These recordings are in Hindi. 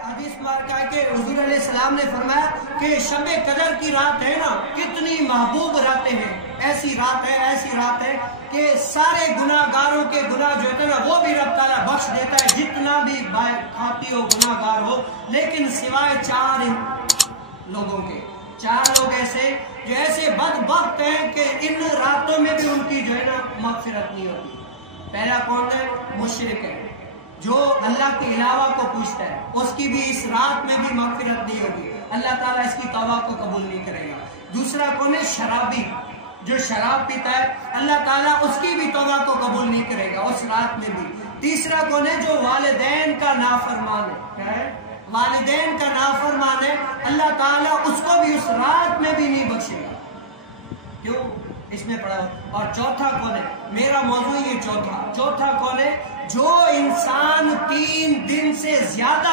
हदीस मुबारक है कि हुजूर अलैहिस्सलाम ने फरमाया कि शब कदर की रात है ना, कितनी महबूब रातें हैं। ऐसी रात है कि सारे गुनाहगारों के गुनाह जो है ना वो भी रब ताला बख्श देता है, जितना भी खाती हो गुनाहगार हो, लेकिन सिवाय 4 लोगों के। 4 लोग ऐसे जो ऐसे बदबख्त हैं कि इन रातों में भी उनकी जो है ना मगफिरत नहीं होती। पहला कौन है? मुशरिक है, जो अल्लाह के अलावा को पूछता है, उसकी भी इस रात में भी मगफिरत नहीं होगी, अल्लाह ताला इसकी तौबा को कबूल नहीं करेगा। दूसरा कौन है? शराबी, जो शराब पीता है, अल्लाह ताला उसकी भी तौबा को कबूल नहीं करेगा उस रात में भी। तीसरा कौन है? जो वालिदैन का नाफरमान है। क्या है? वालिदैन का नाफरमान है, अल्लाह ताला उसको भी उस रात में भी नहीं बख्शेगा। क्यों? इसमें पढ़ा। और चौथा कौन है? मेरा मौजू ये चौथा कौन है? जो इंसान 3 दिन से ज्यादा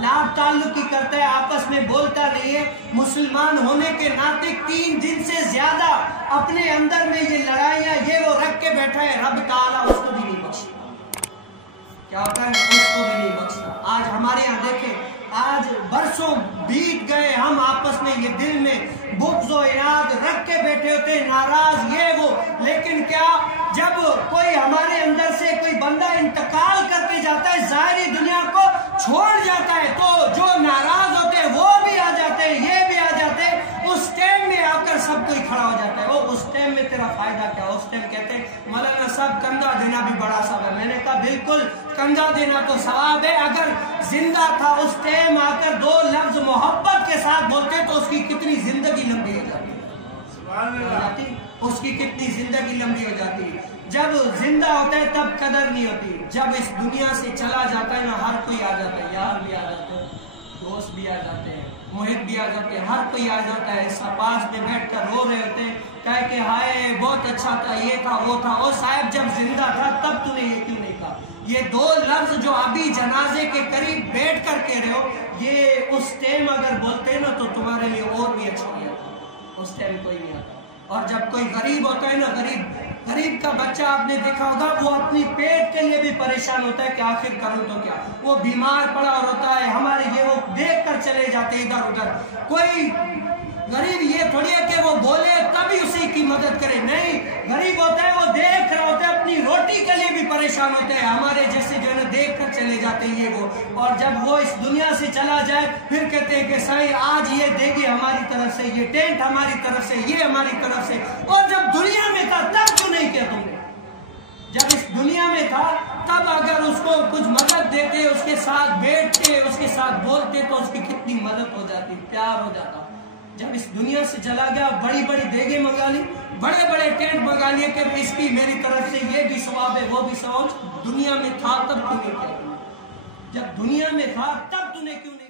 लाभ ताल्लुकी करता है, आपस में बोलता नहीं है, मुसलमान होने के नाते 3 दिन से ज्यादा अपने अंदर में ये लड़ाइयां ये वो रख के बैठा है, रब ताला उसको भी नहीं बख्शेगा। क्या होता है? उसको भी नहीं बख्शता। आज हमारे यहाँ देखें, आज बरसों बीत गए, हम आपस में ये दिल में बुग़्ज़ और इनाद रख के बैठे होते, नाराज ये वो, लेकिन क्या जब कोई हमारे अंदर से कोई बंदा इंतकाल करके जाता है, ज़ाहिरी दुनिया को छोड़ जाता है, तो जो नाराज होते हैं वो भी आ जाते हैं, ये भी आ जाते हैं। उस टाइम में आकर सब कोई खड़ा हो जाता है। वो उस टाइम में तेरा फायदा क्या? उस टाइम कहते हैं मौलाना साहब कंधा देना भी बड़ा सवाब है। मैंने कहा बिल्कुल, कंधा देना तो सवाब है। अगर जिंदा था उस टाइम आकर 2 लफ्ज मोहब्बत के साथ बोलते तो उसकी कितनी जिंदगी लंबी हो जाती, उसकी कितनी जिंदगी लंबी हो जाती। जब जिंदा होता है तब कदर नहीं होती, जब इस दुनिया से चला जाता है ना, हर कोई आ जाता है, यार भी आ जाते हैं, दोस्त भी आ जाते हैं, मुहित भी आ जाते हैं, हर कोई आ जाता है। पास में बैठ कर रो रहे होते हैं, कह के हाय बहुत अच्छा था, ये था वो था, और साहब जब जिंदा था तब तूने ये क्यों नहीं कहा? ये 2 लफ्ज जो अभी जनाजे के करीब बैठ कर कह रहे हो, ये उस टाइम अगर बोलते ना तो तुम्हारे लिए और भी अच्छा नहीं आता। उस टाइम कोई नहीं आता। और जब कोई गरीब होता है ना, गरीब का बच्चा आपने देखा होगा, वो अपनी पेट के लिए भी परेशान होता है कि आखिर करूं तो क्या। वो बीमार पड़ा और होता है, हमारे ये वो देख कर चले जाते हैं इधर उधर। कोई गरीब ये थोड़ी है कि वो बोले तभी उसी की मदद करे, नहीं, गरीब होता है वो देख रहा होता है, अपनी रोटी के लिए भी परेशान होता है। हमारे जैसे जो है ना देख कर चले जाते हैं ये वो, और जब वो इस दुनिया से चला जाए फिर कहते हैं कि साईं आज ये देगी हमारी तरफ से, ये टेंट हमारी तरफ से, ये हमारी तरफ से। और जब दुनिया में था तब क्यों नहीं किया तुमने? जब इस दुनिया में था तब अगर उसको कुछ मदद देते, उसके साथ बैठते, उसके साथ बोलते तो उसकी कितनी मदद हो जाती, प्यार हो जाता। जब इस दुनिया से चला गया, बड़ी बड़ी देगे मंगा ली, बड़े बड़े टेंट मंगा लिए कि इसकी मेरी तरफ से ये भी सवाब है वो भी सवाब। दुनिया में था तब क्यों नहीं किया? जब दुनिया में था तब तूने क्यों नहीं